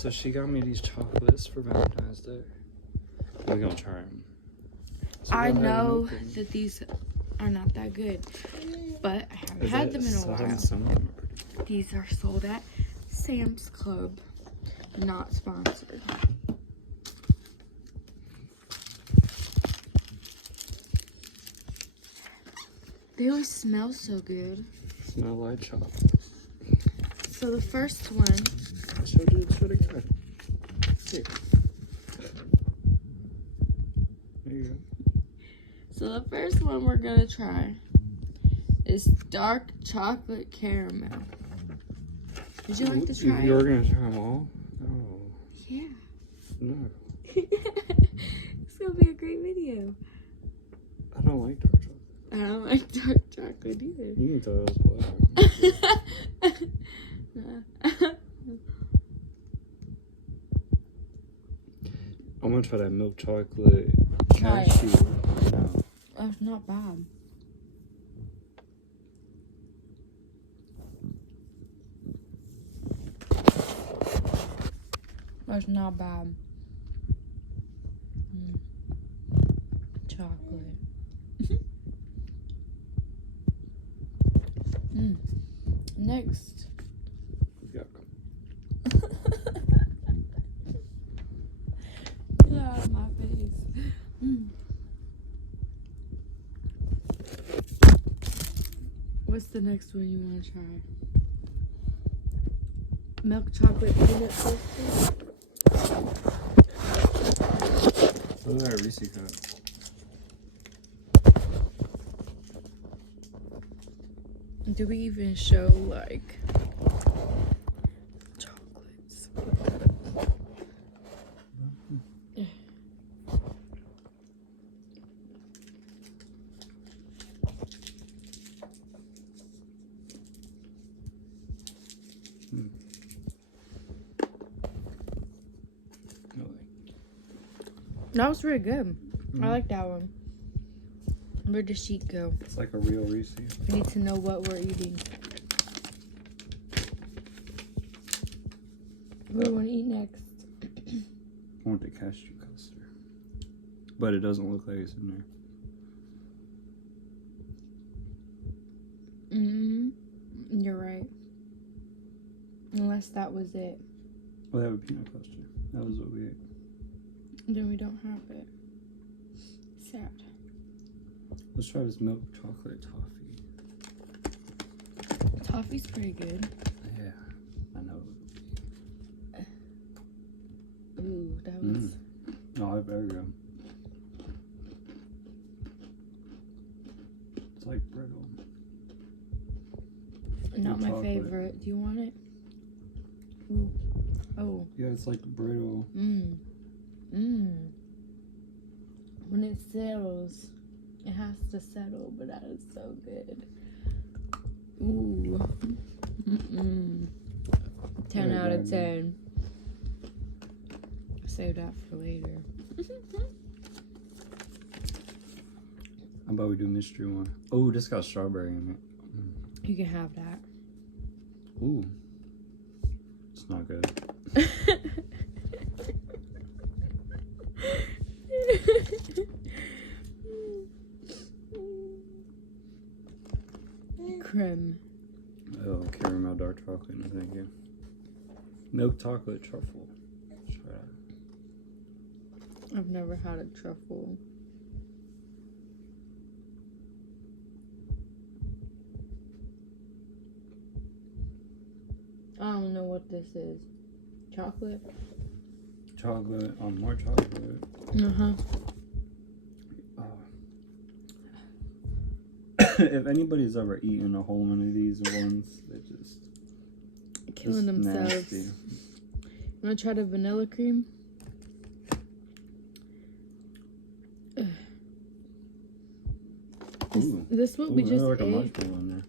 So she got me these chocolates for Valentine's Day. We're gonna try them. So I know that these are not that good, but I haven't had them in a while. These are sold at Sam's Club, not sponsored. They always smell so good. Smell like chocolate. So the first one. Show the guy. Here. There you go. So the first one we're gonna try is dark chocolate caramel. Would you like to try it? You're gonna try them all? No. Yeah. No. It's gonna be a great video. I don't like dark chocolate. I don't like dark chocolate either. You can tell us what. I'm gonna try that milk chocolate cashew. No. That's not bad. That's not bad. Chocolate. Next. Yuck. Get out of my face. What's the next one you want to try? Milk chocolate peanut toasty? Look at that Reese cup. Do we even show like chocolates? That was really good. I like that one. Where'd the sheet go? It's like a real Reese. We need to know what we're eating. What do we want to eat next? I want the cashew custard. But it doesn't look like it's in there. You're right. Unless that was it. Oh, they have a peanut custard. That was what we ate. Then we don't have it. Sad. Let's try this milk chocolate toffee. Toffee's pretty good. Yeah, I know. Ooh, that was... No, it's very good. It's like brittle. Not my favorite. Do you want it? Ooh. Oh. Yeah, it's like brittle. When it settles, it has to settle, but that is so good. Ooh. 10 out of 10. Save that for later. How about we do a mystery one? Oh, this got strawberry in it. You can have that. Ooh. It's not good. Creme. Oh, caramel dark chocolate, no thank you. Milk chocolate truffle. Try it. I've never had a truffle. I don't know what this is. Chocolate? Chocolate on more chocolate. If anybody's ever eaten a whole one of these ones, they're just killing themselves. Nasty. You wanna try the vanilla cream? Is this what we just like ate? A marshmallow in there.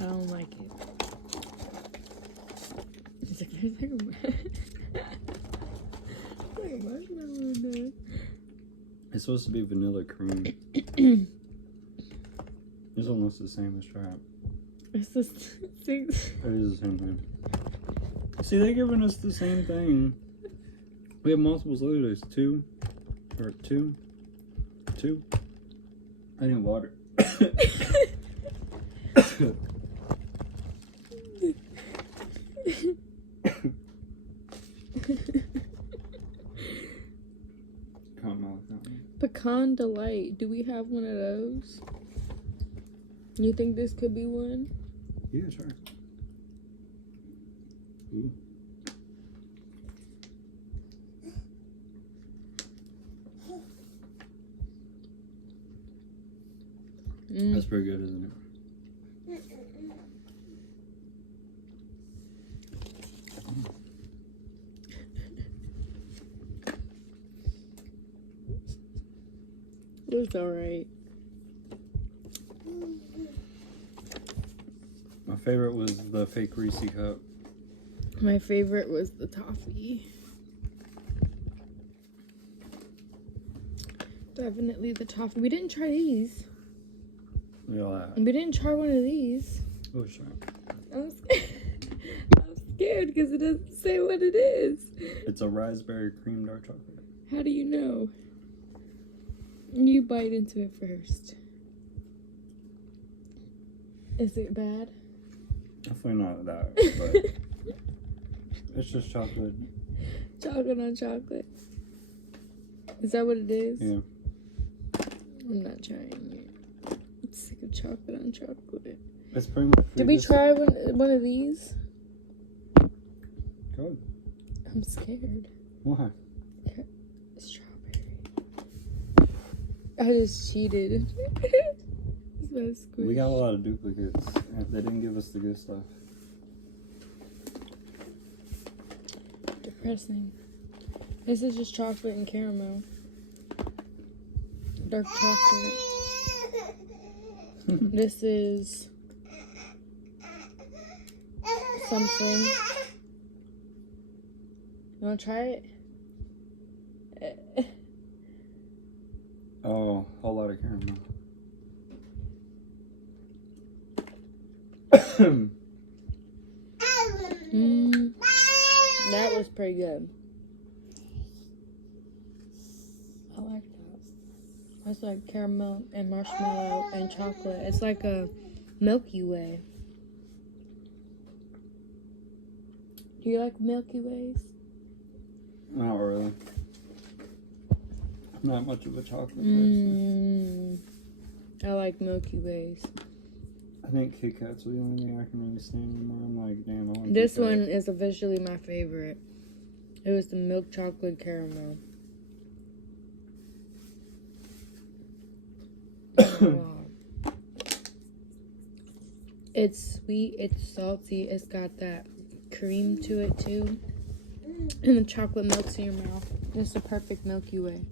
I don't like it. It's like, there's like a marshmallow in there. It's supposed to be vanilla cream. It's almost the same as Trap. It's the same. It is the same thing. See, they're giving us the same thing. We have multiples. Look at this. Two. I need water. Pecan Delight. Do we have one of those? You think this could be one? Yeah, sure. Ooh. That's pretty good, isn't it? It's alright. My favorite was the fake Reese cup. My favorite was the toffee. Definitely the toffee. We didn't try these. Yeah. We didn't try one of these. Oh, sure. I'm scared. I'm scared because it doesn't say what it is. It's a raspberry cream dark chocolate. How do you know? You bite into it first. Is it bad? Definitely not that, but it's just chocolate. Chocolate on chocolate. Is that what it is? Yeah. I'm not trying it. I'm sick of chocolate on chocolate. It's pretty much. Did we try one of these? Good. I'm scared. Why? Strawberry. I just cheated. We got a lot of duplicates. They didn't give us the good stuff. Depressing. This is just chocolate and caramel. Dark chocolate. This is something. You want to try it? Oh, a whole lot of caramel. That was pretty good. I like that. That's like caramel and marshmallow and chocolate. It's like a Milky Way. Do you like Milky Ways? Not really. I'm not much of a chocolate person. I like Milky Ways. I think Kit Kats are the only thing I can really stand anymore. I'm like, damn, I want This Kit Kat. one is officially my favorite. It was the milk chocolate caramel. Wow. It's sweet, it's salty, it's got that cream to it too. And the chocolate melts in your mouth. It's the perfect Milky Way.